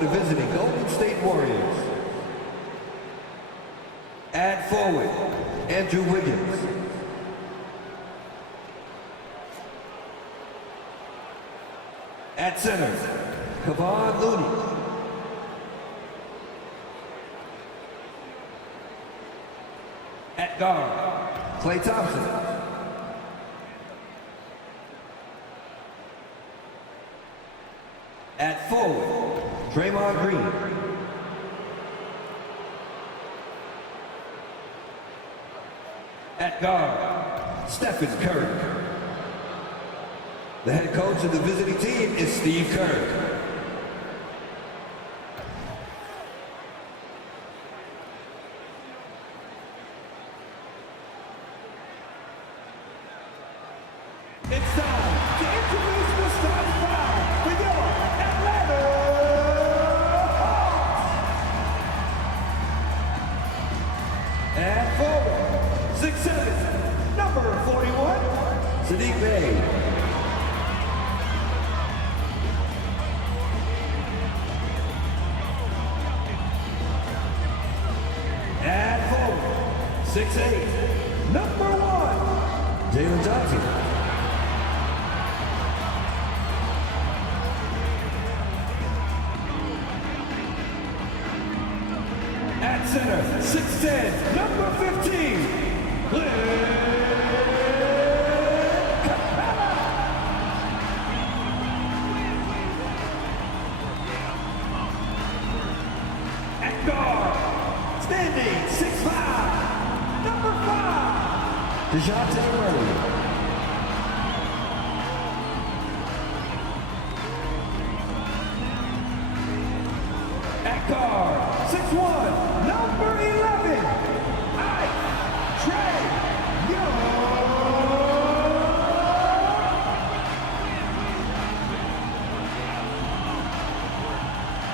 Visiting Golden State Warriors. At forward, Andrew Wiggins. At center, Kevon Looney. At guard, Klay Thompson. At forward, Draymond Green. At guard, Stephen Curry. The head coach of the visiting team is Steve Kerr. It's time to introduce the starting five for your Atlanta Hawks. And forward, 6'7", number 41, Saddiq Bey. And forward, 6'8", number 1, Jalen Johnson. At center, 6'10", number 15, Clint Capella. At guard, standing 6'5", number 5, DeJounte Murray. At guard, 6'1", number 11, Trae Young.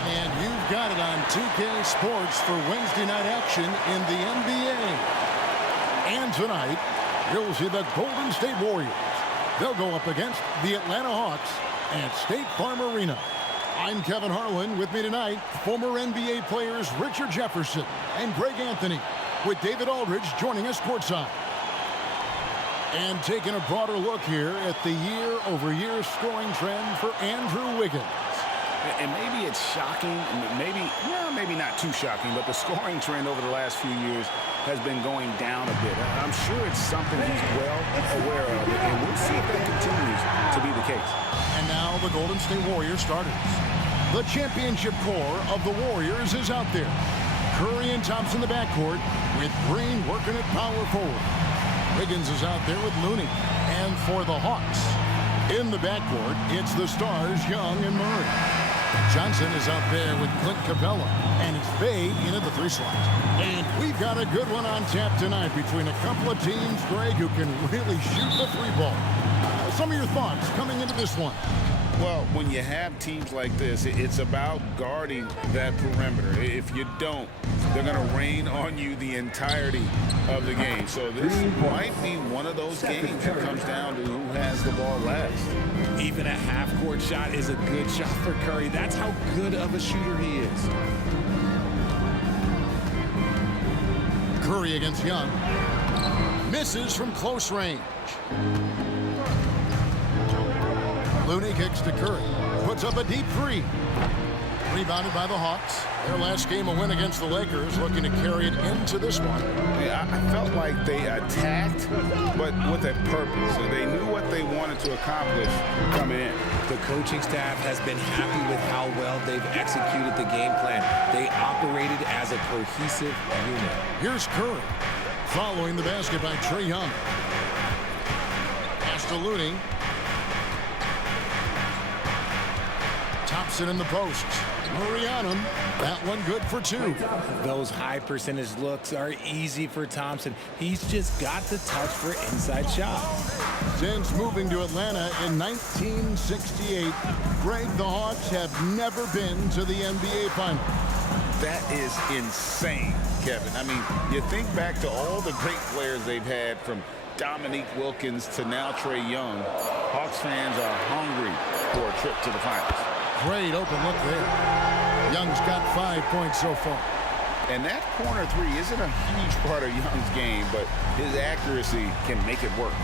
And you've got it on 2K Sports for Wednesday night action in the NBA. And tonight, you'll see the Golden State Warriors. They'll go up against the Atlanta Hawks at State Farm Arena. I'm Kevin Harlan. With me tonight, former NBA players Richard Jefferson and Greg Anthony, with David Aldridge joining us courtside. And taking a broader look here at the year-over-year scoring trend for Andrew Wiggins. And maybe it's shocking, maybe not too shocking, but the scoring trend over the last few years has been going down a bit. I'm sure it's something he's well aware of, and we'll see if that continues to be the case. And now the Golden State Warriors starters. The championship core of the Warriors is out there. Curry and Thompson in the backcourt, with Green working at power forward. Wiggins is out there with Looney. And for the Hawks, in the backcourt, it's the stars Young and Murray. Johnson is out there with Clint Capella, and it's Bey in at the 3 slot. And we've got a good one on tap tonight between a couple of teams, Greg, who can really shoot the 3 ball. Some of your thoughts coming into this one? Well, when you have teams like this, it's about guarding that perimeter. If you don't, they're going to rain on you the entirety of the game. So this might be one of those games that comes down to who has the ball last. Even a half-court shot is a good shot for Curry. That's how good of a shooter he is. Curry against Young. Misses from close range. Looney kicks to Curry. Puts up a deep 3. Rebounded by the Hawks. Their last game, a win against the Lakers, looking to carry it into this one. Yeah, I felt like they attacked, but with a purpose. They knew what they wanted to accomplish coming in. The coaching staff has been happy with how well they've executed the game plan. They operated as a cohesive unit. Here's Curry, following the basket by Trae Young. Pass to Looney. Thompson in the post. Murray on him. That one good for 2. Those high percentage looks are easy for Thompson. He's just got the touch for inside shots. Since moving to Atlanta in 1968, Greg, the Hawks have never been to the NBA Finals. That is insane, Kevin. I mean, you think back to all the great players they've had, from Dominique Wilkins to now Trae Young. Hawks fans are hungry for a trip to the finals. Great open look there. Young's got 5 points so far. And that corner three isn't a huge part of Young's game, but his accuracy can make it work.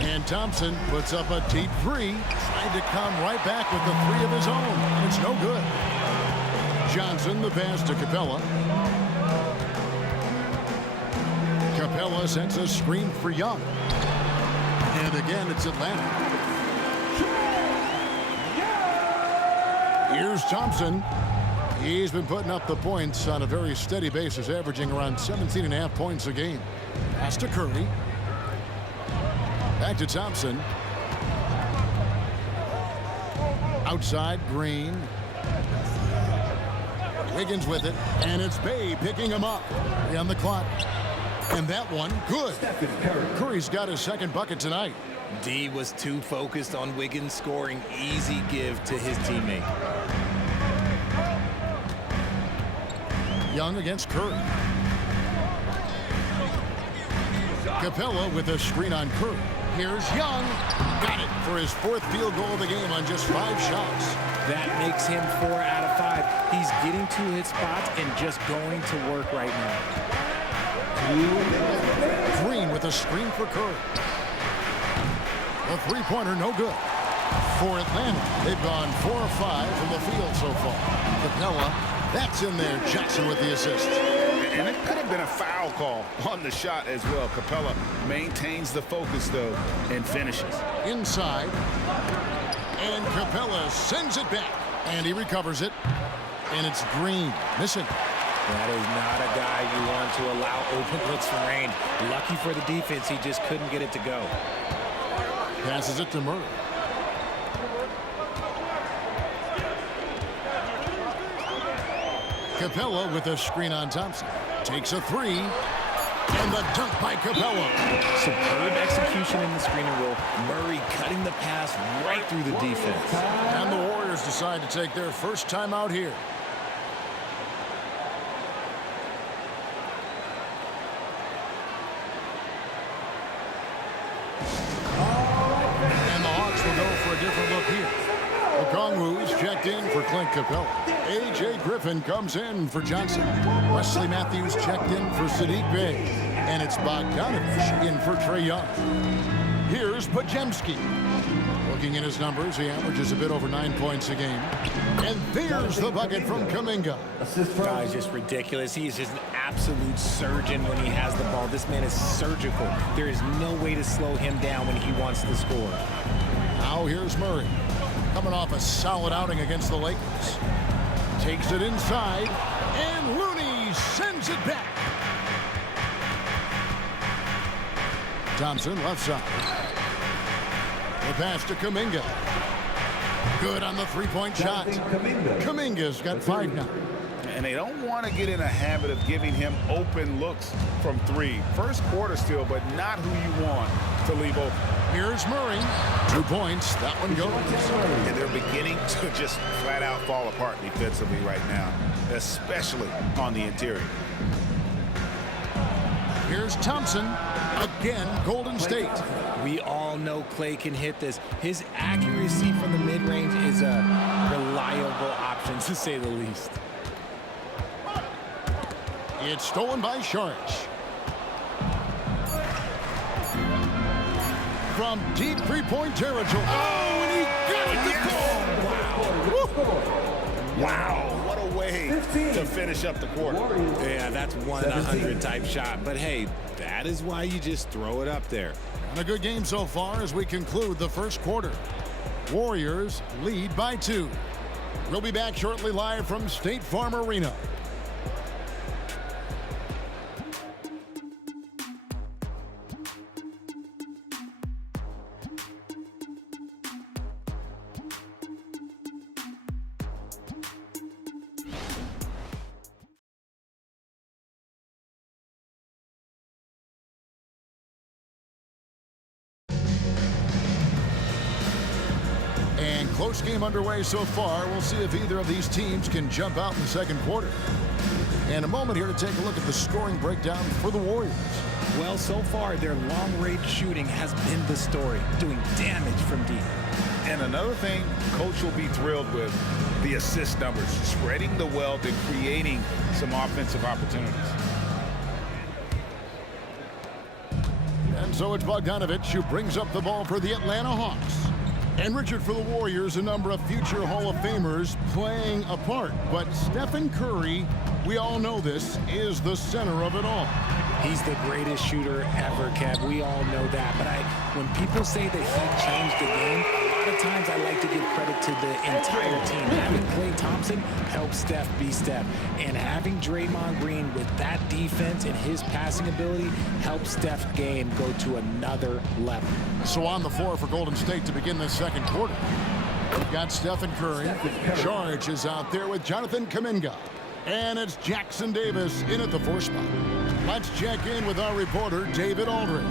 And Thompson puts up a deep three, trying to come right back with the three of his own, and it's no good. Johnson, the pass to Capella. Capella sends a screen for Young. And again, it's Atlanta. Here's Thompson. He's been putting up the points on a very steady basis, averaging around 17.5 points a game. Pass to Curry. Back to Thompson. Outside, Green. Wiggins with it, and it's Bay picking him up. On the clock. And that one, good. Curry's got his second bucket tonight. D was too focused on Wiggins scoring. Easy give to his teammate. Young against Curry. Capella with a screen on Curry. Here's Young. Got it for his fourth field goal of the game on just 5 shots. That makes him 4 out of 5. He's getting to his spots and just going to work right now. Green with a screen for Curry. The three-pointer no good. For Atlanta, they've gone 4 or 5 from the field so far. Capella, that's in there. Jackson with the assist. And it could have been a foul call on the shot as well. Capella maintains the focus, though, and finishes. Inside. And Capella sends it back. And he recovers it. And it's Green. Missing. That is not a guy you want to allow open looks from Rain. Lucky for the defense, he just couldn't get it to go. Passes it to Murray. Capella with a screen on Thompson. Takes a three. And the dunk by Capella. Superb execution in the screening roll. Murray cutting the pass right through the defense. And the Warriors decide to take their first time out here. And the Hawks will go for a different look here. Okongwu's checked in for Clint Capella. A.J. Griffin comes in for Johnson. Wesley Matthews checked in for Saddiq Bey. And it's Bogdanovich in for Trae Young. Here's Podziemski. Looking at his numbers, he averages a bit over 9 points a game. And there's the bucket from Kuminga. Guy's just ridiculous. He is just an absolute surgeon when he has the ball. This man is surgical. There is no way to slow him down when he wants to score. Now here's Murray. Coming off a solid outing against the Lakers. Takes it inside, and Looney sends it back. Thompson left side. The pass to Kuminga. Good on the three-point shot. Kuminga's got 5 now. And they don't want to get in a habit of giving him open looks from 3. First quarter still, but not who you want to leave open. Here's Murray. 2 points. That one goes. And they're beginning to just flat out fall apart defensively right now, especially on the interior. Here's Thompson. Again, Golden State. We all know Clay can hit this. His accuracy from the mid-range is a reliable option, to say the least. It's stolen by Saric. From deep three-point territory. Oh, and he got it to go. Wow, what a way to finish up the quarter. Yeah, that's 1 in 100 type shot. But hey, that is why you just throw it up there. And a good game so far as we conclude the first quarter. Warriors lead by 2. We'll be back shortly live from State Farm Arena. And close game underway so far. We'll see if either of these teams can jump out in the second quarter. And a moment here to take a look at the scoring breakdown for the Warriors. Well, so far, their long-range shooting has been the story, doing damage from deep. And another thing Coach will be thrilled with, the assist numbers, spreading the wealth and creating some offensive opportunities. And so it's Bogdanovich who brings up the ball for the Atlanta Hawks. And Richard, for the Warriors, a number of future Hall of Famers playing a part. But Stephen Curry, we all know this, is the center of it all. He's the greatest shooter ever, Kev. We all know that. But when people say that he changed the game, a lot of times I like to give credit to the entire team. Having Klay Thompson help Steph be Steph. And having Draymond Green with that defense and his passing ability helps Steph's game go to another level. So on the floor for Golden State to begin this second quarter, we've got Stephen Curry. George is out there with Jonathan Kuminga. And it's Jackson Davis in at the 4 spot. Let's check in with our reporter, David Aldridge.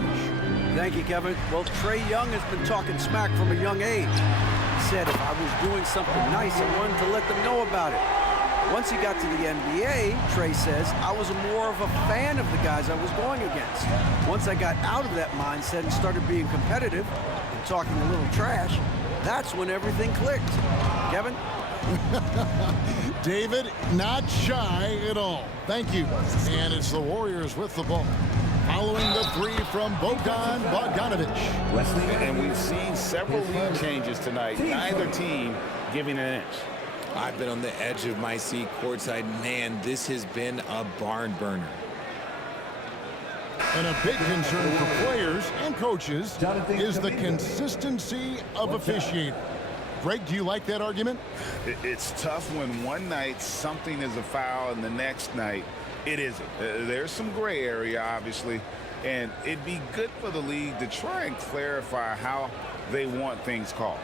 Thank you, Kevin. Well, Trae Young has been talking smack from a young age. He said if I was doing something nice, I wanted to let them know about it. Once he got to the NBA, Trae says, I was more of a fan of the guys I was going against. Once I got out of that mindset and started being competitive and talking a little trash, that's when everything clicked. Kevin? David, not shy at all. Thank you. And it's the Warriors with the ball. Following the 3 from Bogdan Bogdanovich. Wesley. And we've seen several lead changes tonight. Neither team giving an inch. I've been on the edge of my seat courtside. Man, this has been a barn burner. And a big concern for players and coaches is the consistency of officiating. Greg, do you like that argument? It's tough when one night something is a foul and the next night it isn't. There's some gray area, obviously, and it'd be good for the league to try and clarify how they want things called.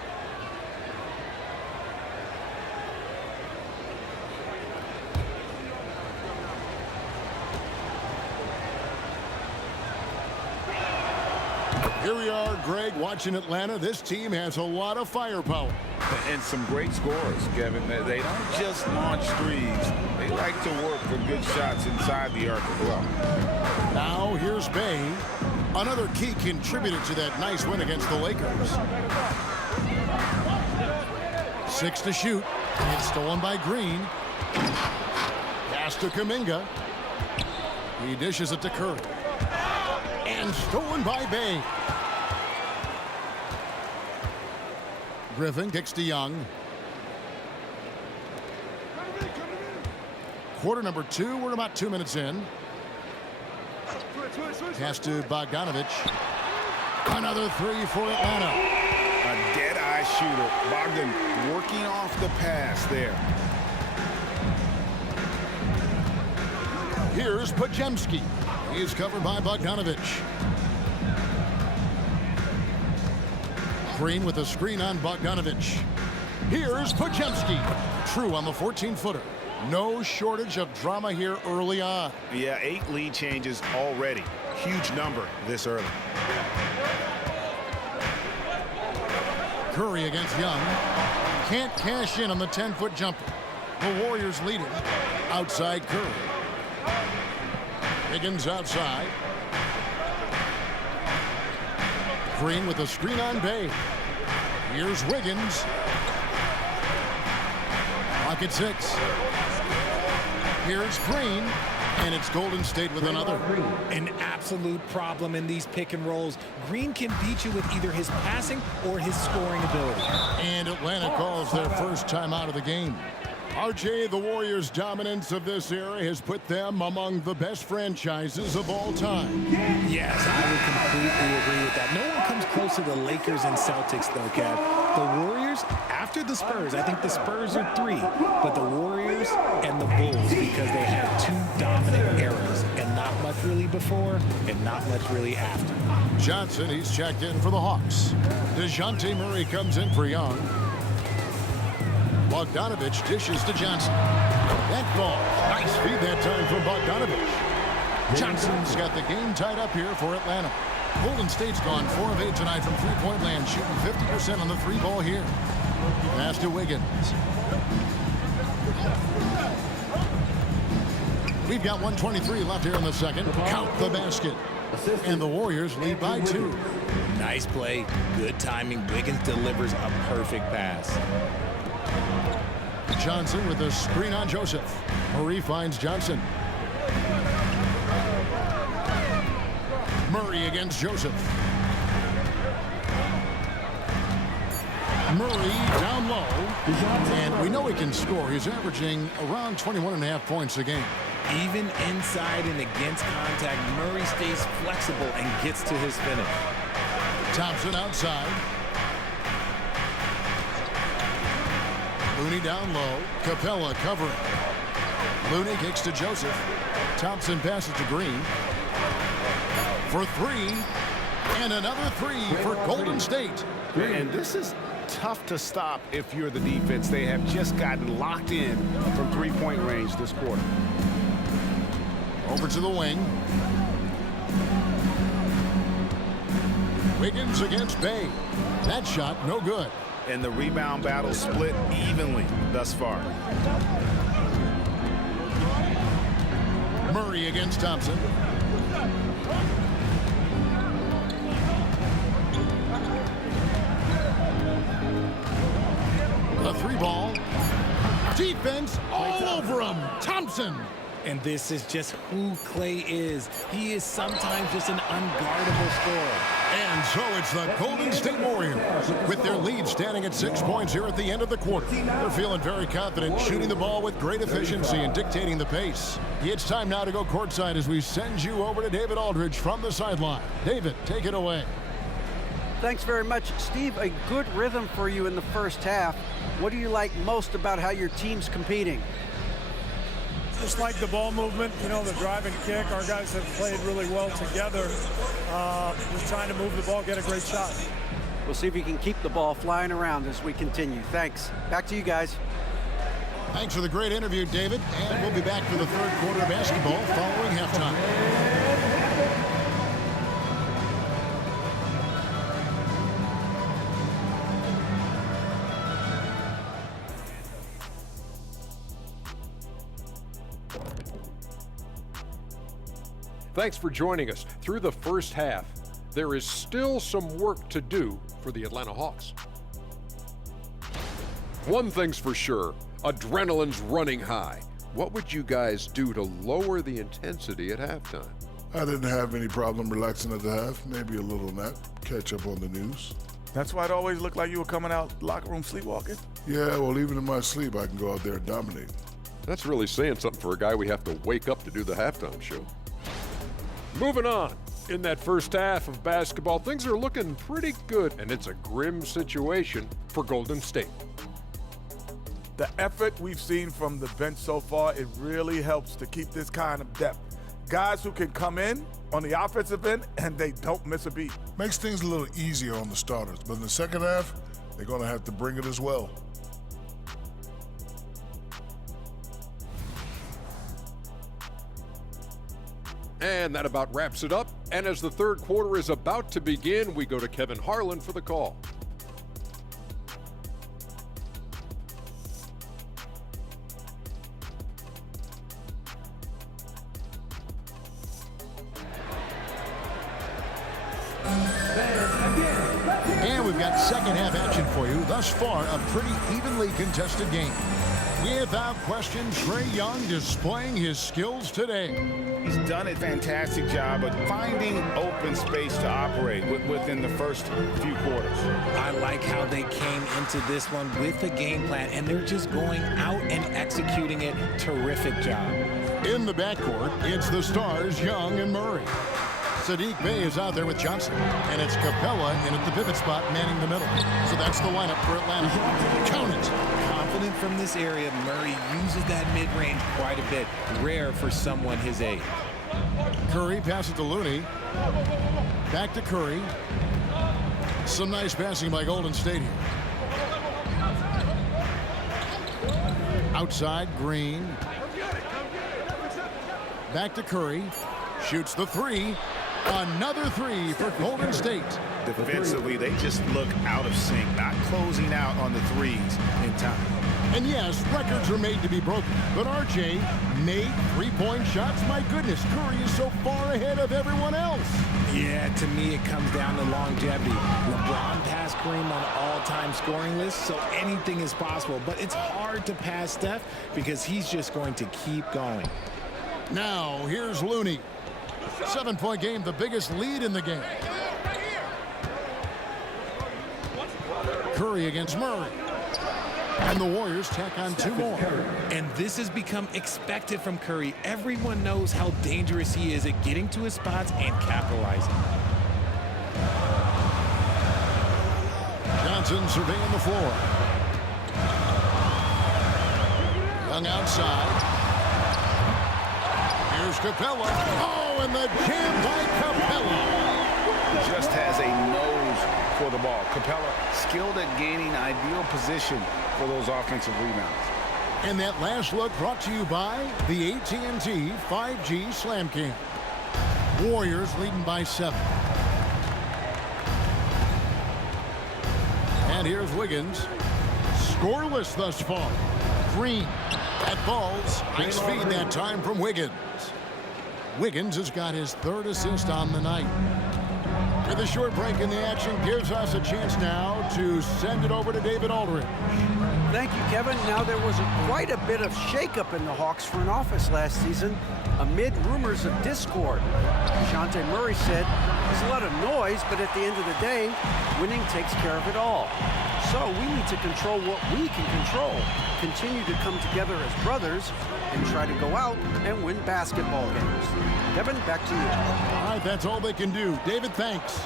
Here we are, Greg, watching Atlanta. This team has a lot of firepower. And some great scorers, Kevin. They don't just launch threes. They like to work for good shots inside the arc as well. Now here's Bay, another key contributor to that nice win against the Lakers. 6 to shoot. It's stolen by Green. Pass to Kuminga. He dishes it to Curry. And stolen by Bay. Griffin kicks to Young. Quarter number 2. We're about 2 minutes in. Pass to Bogdanovich. Another 3 for Atlanta. A dead-eye shooter. Bogdan working off the pass there. Here's Podziemski. He's covered by Bogdanovich. Green with a screen on Bogdanovich. Here's Podziemski. True on the 14-footer. No shortage of drama here early on. Yeah, 8 lead changes already. Huge number this early. Curry against Young. Can't cash in on the 10-foot jumper. The Warriors lead it. Outside Curry. Higgins outside. Green with a screen on Bay. Here's Wiggins. Pocket 6. Here's Green. And it's Golden State with another. An absolute problem in these pick and rolls. Green can beat you with either his passing or his scoring ability. And Atlanta calls their first time out of the game. RJ, the Warriors' dominance of this era has put them among the best franchises of all time. Yes, I would completely agree with that. No one comes close to the Lakers and Celtics, though, Kev. The Warriors, after the Spurs, I think the Spurs are 3, but the Warriors and the Bulls, because they had 2 dominant eras, and not much really before and not much really after. Johnson, he's checked in for the Hawks. DeJounte Murray comes in for Young. Bogdanovich dishes to Johnson. That ball, nice feed that time from Bogdanovich. Johnson's got the game tied up here for Atlanta. Golden State's gone 4 of 8 tonight from three-point land, shooting 50% on the 3-ball here. Pass to Wiggins. We've got 1:23 left here in the second. Count the basket. And the Warriors lead by 2. Nice play. Good timing. Wiggins delivers a perfect pass. Johnson with a screen on Joseph. Murray finds Johnson. Murray against Joseph. Murray down low. And we know he can score. He's averaging around 21.5 points a game. Even inside and against contact, Murray stays flexible and gets to his finish. Thompson outside. Looney down low. Capella covering. Looney kicks to Joseph. Thompson passes to Green. For three. And another three for Golden State. And this is tough to stop if you're the defense. They have just gotten locked in from three-point range this quarter. Over to the wing. Wiggins against Bay. That shot no good. And the rebound battle split evenly thus far. Murray against Thompson. A three ball. Defense all over him. Thompson. And this is just who Klay is. He is sometimes just an unguardable scorer. And so it's the Golden State Warriors with their lead standing at 6 points here at the end of the quarter. They're feeling very confident, shooting the ball with great efficiency and dictating the pace. It's time now to go courtside as we send you over to David Aldridge from the sideline. David, take it away. Thanks very much, Steve. A good rhythm for you in the first half. What do you like most about how your team's competing? Just like the ball movement, you know, the drive and kick. Our guys have played really well together. Just trying to move the ball, get a great shot. We'll see if you can keep the ball flying around as we continue. Thanks. Back to you guys. Thanks for the great interview, David. And we'll be back for the third quarter of basketball following halftime. Thanks for joining us. Through the first half, there is still some work to do for the Atlanta Hawks. One thing's for sure, adrenaline's running high. What would you guys do to lower the intensity at halftime? I didn't have any problem relaxing at the half, maybe a little nap, catch up on the news. That's why it always looked like you were coming out locker room sleepwalking? Yeah, well, even in my sleep, I can go out there and dominate. That's really saying something for a guy we have to wake up to do the halftime show. Moving on. In that first half of basketball, things are looking pretty good, and it's a grim situation for Golden State. The effort we've seen from the bench so far, it really helps to keep this kind of depth. Guys who can come in on the offensive end and they don't miss a beat. Makes things a little easier on the starters, but in the second half, they're going to have to bring it as well. And that about wraps it up. And as the third quarter is about to begin, we go to Kevin Harlan for the call. And we've got second half action for you. Thus far, a pretty evenly contested game. Without question, Trae Young displaying his skills today. He's done a fantastic job of finding open space to operate within the first few quarters. I like how they came into this one with a game plan, and they're just going out and executing it. Terrific job. In the backcourt, it's the stars, Young and Murray. Saddiq Bey is out there with Johnson, and it's Capella in at the pivot spot manning the middle. So that's the lineup for Atlanta. Count it. Confident from this area, Murray uses that mid-range quite a bit. Rare for someone his age. Curry passes to Looney. Back to Curry. Some nice passing by Golden State here. Outside, Green. Back to Curry. Shoots the three. Another three for Golden State. Defensively, they just look out of sync, not closing out on the threes in time. And yes, records are made to be broken. But RJ made three-point shots. My goodness, Curry is so far ahead of everyone else. Yeah, to me, it comes down to longevity. LeBron passed Kareem on all-time scoring lists, so anything is possible. But it's hard to pass Steph because he's just going to keep going. Now, here's Looney. 7-point game, the biggest lead in the game. Curry against Murray. And the Warriors tack on 2 more. And this has become expected from Curry. Everyone knows how dangerous he is at getting to his spots and capitalizing. Johnson surveying the floor. Young outside. Here's Capella. Oh, and the jam by Capella. Just has a nose for the ball. Capella skilled at gaining ideal position for those offensive rebounds. And that last look brought to you by the AT&T 5G Slam Cam. Warriors leading by 7. And here's Wiggins. Scoreless thus far. Green. That falls. Nice feed that time from Wiggins. Wiggins has got his 3rd assist on the night. With a short break in the action gives us a chance now to send it over to David Aldridge. Thank you, Kevin. Now, there was quite a bit of shakeup in the Hawks front office last season amid rumors of discord. DeJounte Murray said, there's a lot of noise, but at the end of the day, winning takes care of it all. So we need to control what we can control, continue to come together as brothers, and try to go out and win basketball games. Kevin, back to you. All right, that's all they can do. David, thanks.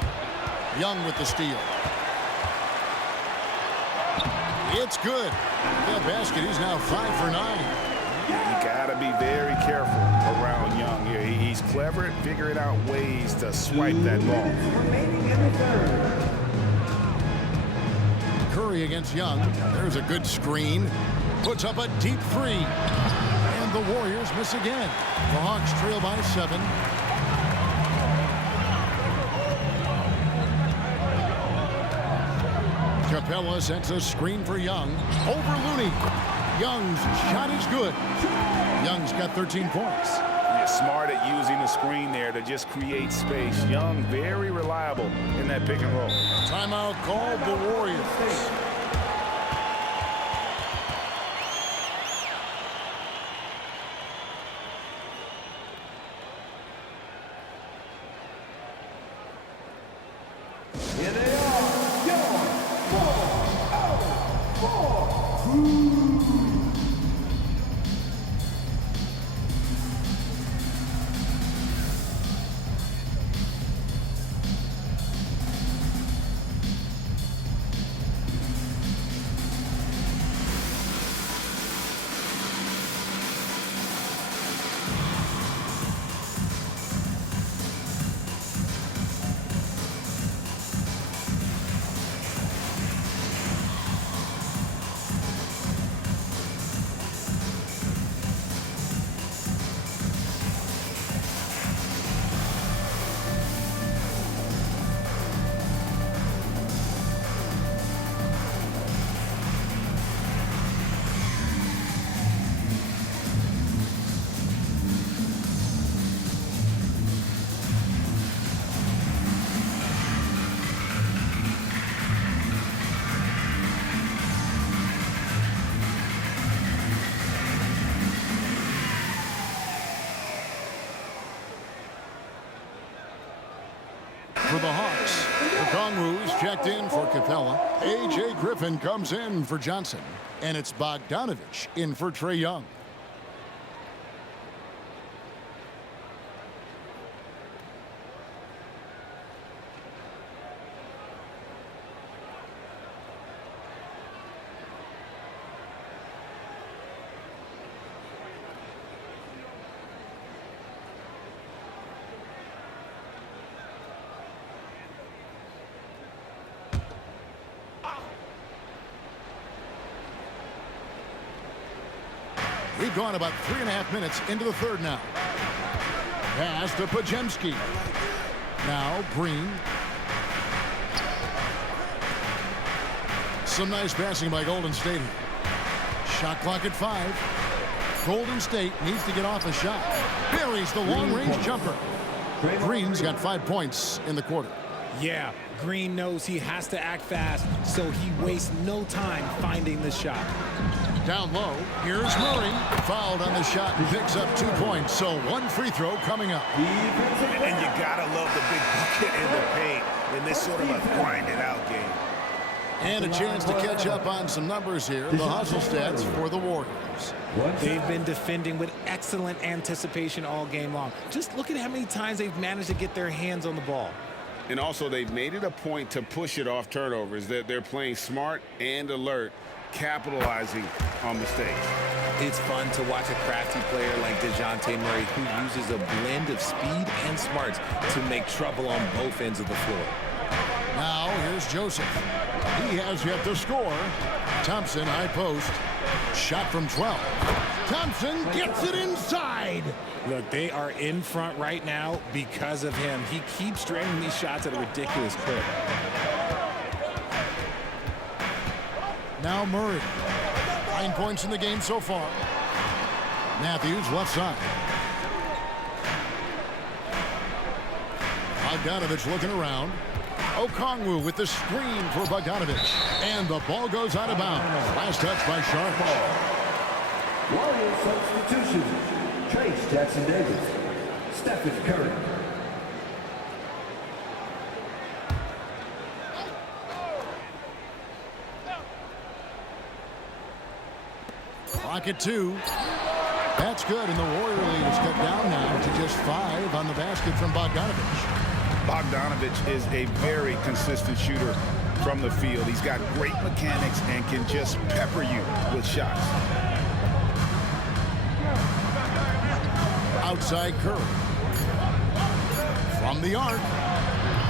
Young with the steal. It's good. That basket, he's now 5 for 9. You got to be very careful around Young here. He's clever at figuring out ways to swipe that ball. Curry against Young. There's a good screen. Puts up a deep 3. And the Warriors miss again. The Hawks trail by 7. Capella sets a screen for Young. Over Looney. Young's shot is good. Young's got 13 points. You're smart at using the screen there to just create space. Young, very reliable in that pick and roll. Timeout called the Warriors. Here they are, your 4 out of 4. For the Hawks, Okongwu's checked in for Capella. A.J. Griffin comes in for Johnson. And it's Bogdanovich in for Trae Young. We've gone about 3.5 minutes into the third now. Pass to Podziemski. Now Green. Some nice passing by Golden State. Shot clock at 5. Golden State needs to get off a shot. Buries the long-range jumper. Green's got 5 points in the quarter. Yeah, Green knows he has to act fast, so he wastes no time finding the shot. Down low, here's Murray. Fouled on the shot and picks up 2 points, so 1 free throw coming up. And you gotta love the big bucket in the paint in this sort of a grinded-out game. And a chance to catch up on some numbers here. The hustle stats for the Warriors. They've been defending with excellent anticipation all game long. Just look at how many times they've managed to get their hands on the ball. And also, they've made it a point to push it off turnovers. They're playing smart and alert, capitalizing on mistakes. It's fun to watch a crafty player like DeJounte Murray who uses a blend of speed and smarts to make trouble on both ends of the floor. Now, here's Joseph. He has yet to score. Thompson, high post. Shot from 12. Thompson gets it inside. Look, they are in front right now because of him. He keeps draining these shots at a ridiculous clip. Now Murray. 9 points in the game so far. Matthews, left side. Bogdanovich looking around. Okongwu with the screen for Bogdanovich. And the ball goes out of bounds. Last touch by Sharp. Warriors substitution. Trace Jackson Davis. Stephen Curry. Clock at 2. That's good, and the Warrior lead is cut down now to just 5 on the basket from Bogdanovich. Bogdanovich is a very consistent shooter from the field. He's got great mechanics and can just pepper you with shots. Outside Curry. From the arc.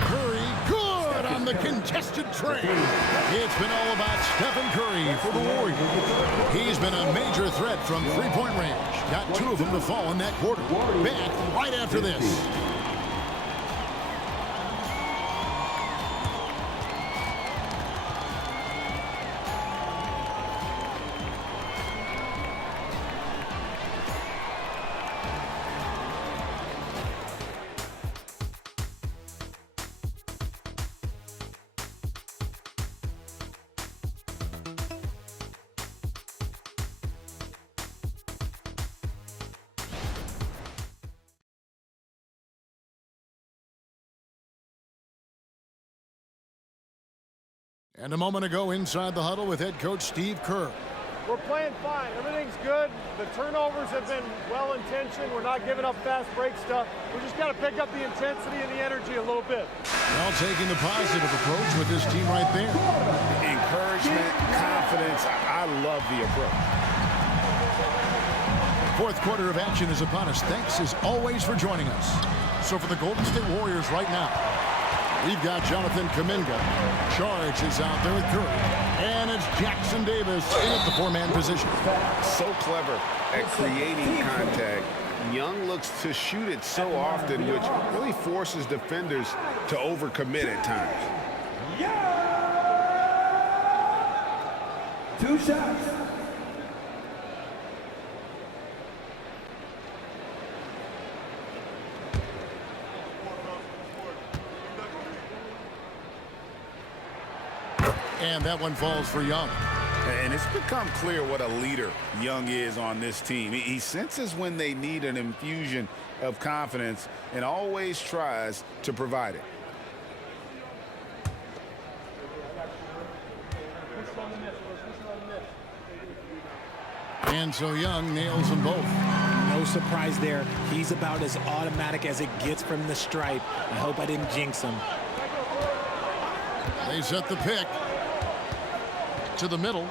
Curry, good on the contested tray. It's been all about Stephen Curry for the Warriors. He's been a major threat from three-point range. Got 2 of them to fall in that quarter. Back right after this. And a moment ago inside the huddle with head coach Steve Kerr. We're playing fine. Everything's good. The turnovers have been well-intentioned. We're not giving up fast break stuff. We just got to pick up the intensity and the energy a little bit. Well, taking the positive approach with this team right there. Encouragement, confidence. I love the approach. Fourth quarter of action is upon us. Thanks as always for joining us. So for the Golden State Warriors right now, we've got Jonathan Kuminga. Charge is out there with Curry. And it's Jackson Davis in at the 4-man position. So clever at creating contact. Young looks to shoot it so often, which really forces defenders to overcommit at times. Yeah! 2 shots. And that one falls for Young. And it's become clear what a leader Young is on this team. He senses when they need an infusion of confidence and always tries to provide it. And so Young nails them both. No surprise there. He's about as automatic as it gets from the stripe. I hope I didn't jinx him. They set the pick. To the middle,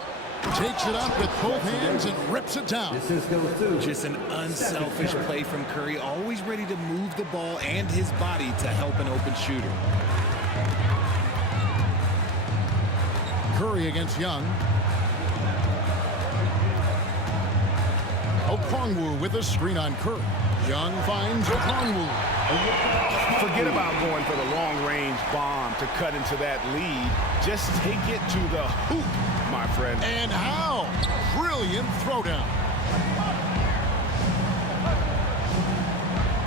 takes it up with both hands and rips it down. Just an unselfish play from Curry, always ready to move the ball and his body to help an open shooter. Curry against Young. Okongwu with a screen on Curry. Young finds Okongwu. Forget about going for the long-range bomb to cut into that lead. Just take it to the hoop my friend. And how? Brilliant throwdown.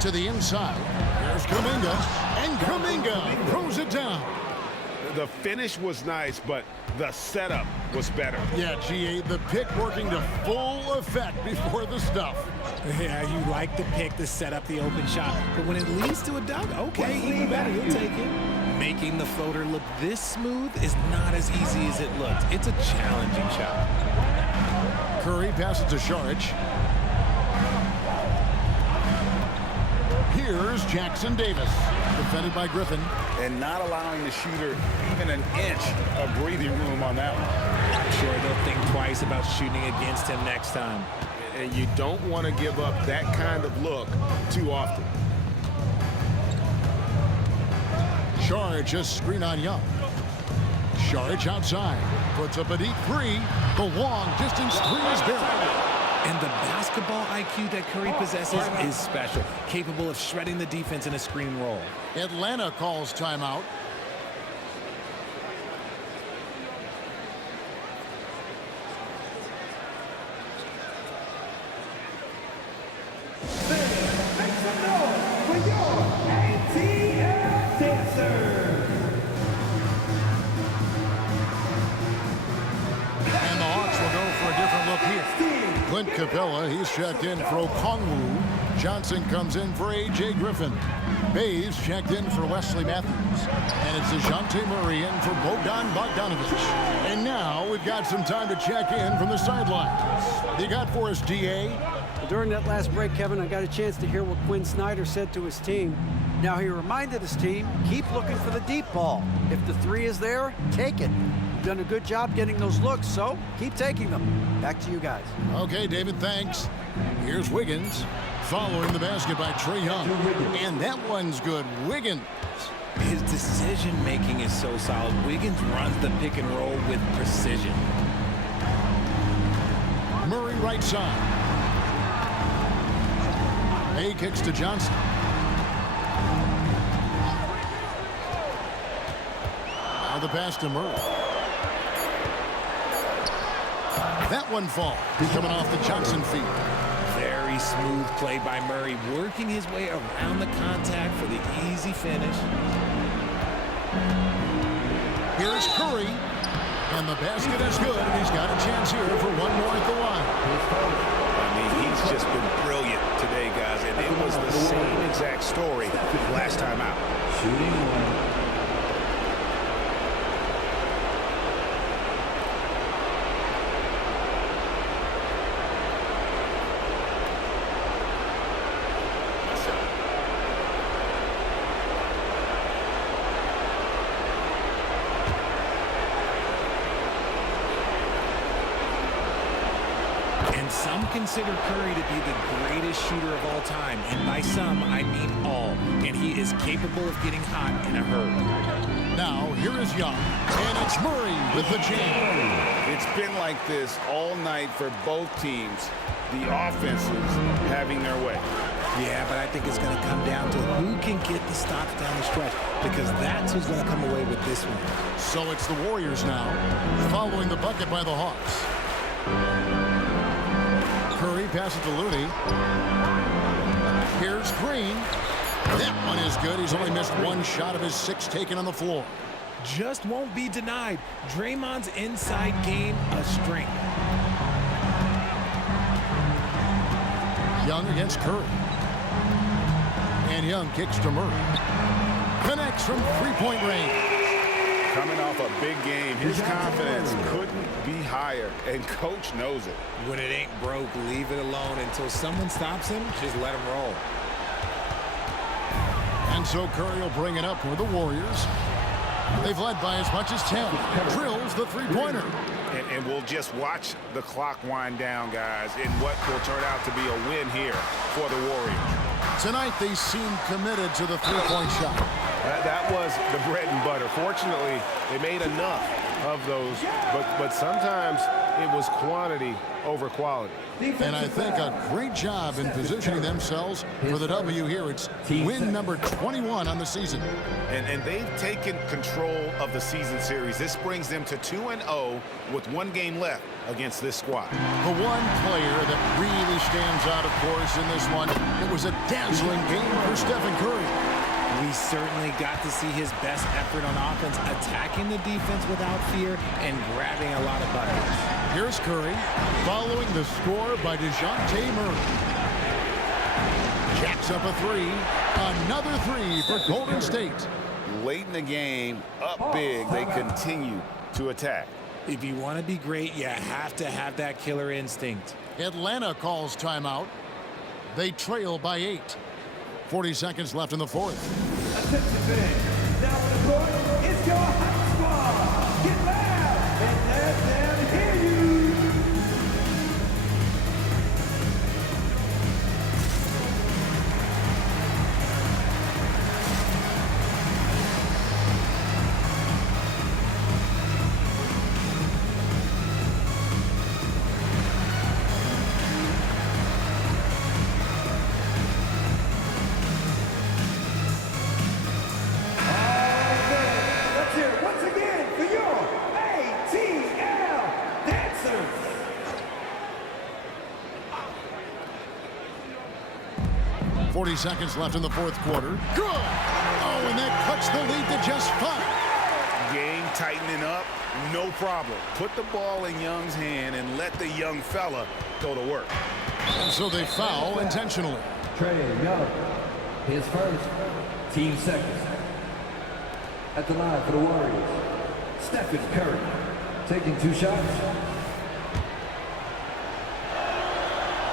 To the inside. Here's Kuminga. And Kuminga throws it down. The finish was nice, but the setup was better. Yeah, GA, the pick working to full effect before the stuff. Yeah, you like the pick to set up the open shot, but when it leads to a dunk, okay, even better, you'll take it. Making the floater look this smooth is not as easy as it looks. It's a challenging shot. Curry passes to Saric. Here's Jackson Davis, defended by Griffin. And not allowing the shooter even an inch of breathing room on that one. I'm sure they'll think twice about shooting against him next time. And you don't want to give up that kind of look too often. Saric just screen on Young. Saric outside. Puts up a deep three. The long distance three is buried. And the basketball IQ that Curry possesses is special, capable of shredding the defense in a screen roll. Atlanta calls timeout. Make some noise for your ATL dancer. And the Hawks will go for a different look here. Clint Capella, he's checked in for Okongwu. Johnson comes in for A.J. Griffin. Bays checked in for Wesley Matthews. And it's DeJounte Murray in for Bogdan Bogdanovic. And now we've got some time to check in from the sidelines. What do you got for us, D.A.? Well, during that last break, Kevin, I got a chance to hear what Quinn Snyder said to his team. Now, he reminded his team, keep looking for the deep ball. If the three is there, take it. You've done a good job getting those looks, so keep taking them. Back to you guys. Okay, David, thanks. Here's Wiggins, following the basket by Trae Young. And that one's good. Wiggins. His decision-making is so solid. Wiggins runs the pick and roll with precision. Murray right side. May kicks to Johnson. Now the pass to Murray. That one falls. Coming off the Johnson feet. Very smooth play by Murray, working his way around the contact for the easy finish. Here's Curry. And the basket is good, and he's got a chance here for one more at the line. I mean, he's just been brilliant today, guys. And it was the same exact story last time out. Shooting one. Some consider Curry to be the greatest shooter of all time, and by some, I mean all. And he is capable of getting hot in a hurry. Now, here is Young, and it's Murray with the jam. It's been like this all night for both teams. The offenses having their way. Yeah, but I think it's going to come down to who can get the stops down the stretch, because that's who's going to come away with this one. So it's the Warriors now, following the bucket by the Hawks. Curry passes to Looney. Here's Green. That one is good. He's only missed one shot of his 6 taken on the floor. Just won't be denied. Draymond's inside game a strength. Young against Curry. And Young kicks to Murray. Connects from three-point range. Coming off a big game, his confidence couldn't be higher, and coach knows it. When it ain't broke, leave it alone until someone stops him. Just let him roll. And so Curry will bring it up for the Warriors. They've led by as much as 10. Drills the three-pointer. And we'll just watch the clock wind down, guys, in what will turn out to be a win here for the Warriors. Tonight, they seem committed to the three-point shot. That was the bread and butter. Fortunately, they made enough of those, but sometimes it was quantity over quality. And I think a great job in positioning themselves for the W here. It's win number 21 on the season. And they've taken control of the season series. This brings them to 2-0 with 1 game left against this squad. The one player that really stands out, of course, in this one, it was a dazzling game for Stephen Curry. We certainly got to see his best effort on offense, attacking the defense without fear and grabbing a lot of buckets. Here's Curry, following the score by DeJounte Murray. Jacks up a 3. Another 3 for Golden State. Late in the game, up big, they continue to attack. If you want to be great, you have to have that killer instinct. Atlanta calls timeout. They trail by 8. 40 seconds left in the fourth. Attention fans, now on the court is your hot squad. Get loud and let them hear you. Let's hear it once again for your ATL dancers. – 40 seconds left in the fourth quarter. Good! Oh, and that cuts the lead to just 5. Game tightening up, no problem. Put the ball in Young's hand and let the young fella go to work. And so they foul intentionally. Trae Young, his first, team second. At the line for the Warriors, Stephen Curry, taking 2 shots.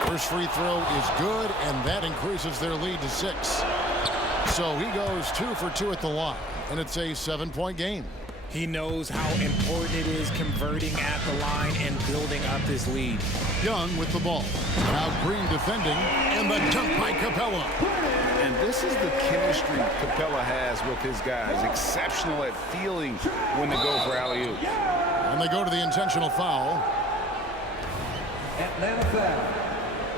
First free throw is good, and that increases their lead to 6. So he goes 2 for 2 at the line, and it's a 7-point game. He knows how important it is converting at the line and building up this lead. Young with the ball. Now Green defending, and the dunk by Capella. And this is the chemistry Capella has with his guys. Exceptional at feeling when to go for alley-oop. And they go to the intentional foul. Atlanta foul.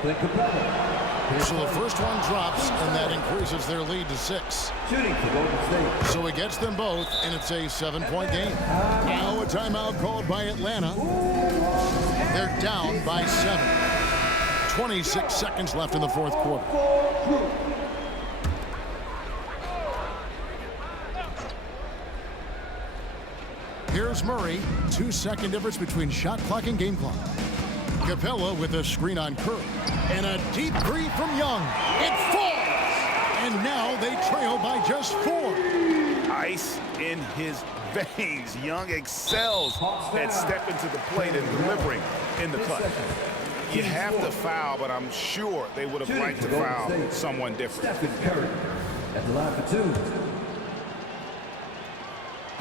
Clint Capella. So the first one drops, and that increases their lead to 6. Shooting for Golden State. So it gets them both, and it's a 7-point game. Now a timeout called by Atlanta. They're down by 7. 26 seconds left in the fourth quarter. Here's Murray. 2-second difference between shot clock and game clock. Capella with a screen on Curry. And a deep three from Young. It falls! And now they trail by just 4. Ice in his veins. Young excels at stepping to the plate and delivering in the clutch. You have to foul, but I'm sure they would have liked to foul someone different. Stephen Curry at the line for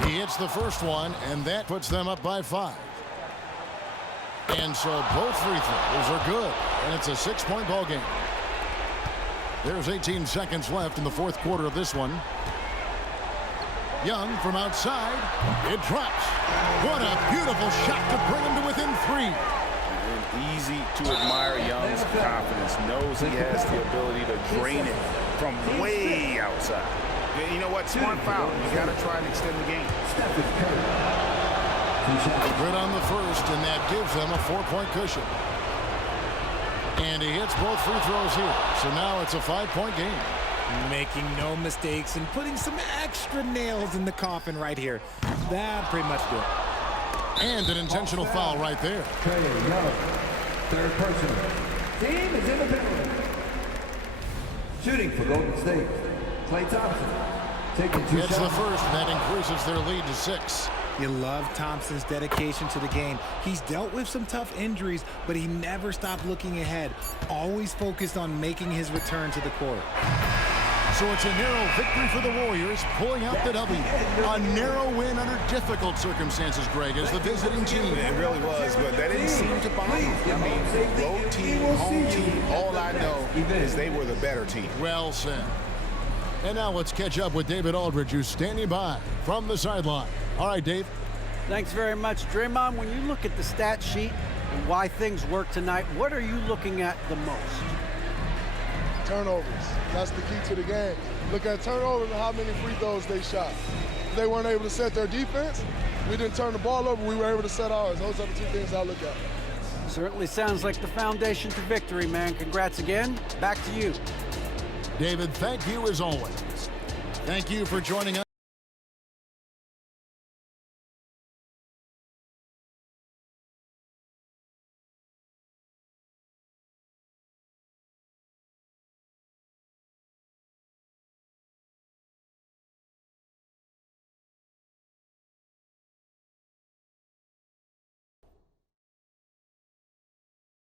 2. He hits the first one, and that puts them up by 5. And so both free throws are good, and it's a 6-point ball game. There's 18 seconds left in the fourth quarter of this one. Young from outside. It drops. What a beautiful shot to bring him to within 3. And easy to admire Young's confidence. Knows he has the ability to drain it from way outside. You know what? Smart foul. You got to try and extend the game. Stephen Curry. Good on the first, and that gives them a 4-point cushion. And he hits both free throws here. So now it's a 5-point game. Making no mistakes and putting some extra nails in the coffin right here. That pretty much did it. And an intentional foul right there. Trae Young, third personal. Team is in the penalty. Shooting for Golden State, Klay Thompson taking 2 shots. It's the first, and that increases their lead to 6. You love Thompson's dedication to the game. He's dealt with some tough injuries, but he never stopped looking ahead. Always focused on making his return to the court. So it's a narrow victory for the Warriors, pulling out the W. A narrow win under difficult circumstances, Greg, as the visiting team. It really was, but that didn't seem to bother them. I mean, road team, home team, all I know is they were the better team. Well said. And now let's catch up with David Aldridge, who's standing by from the sideline. All right, Dave. Thanks very much, Draymond. When you look at the stat sheet and why things work tonight, what are you looking at the most? Turnovers. That's the key to the game. Look at turnovers and how many free throws they shot. If they weren't able to set their defense, we didn't turn the ball over, we were able to set ours. Those are the two things I look at. Certainly sounds like the foundation to victory, man. Congrats again. Back to you. David, thank you as always. Thank you for joining us.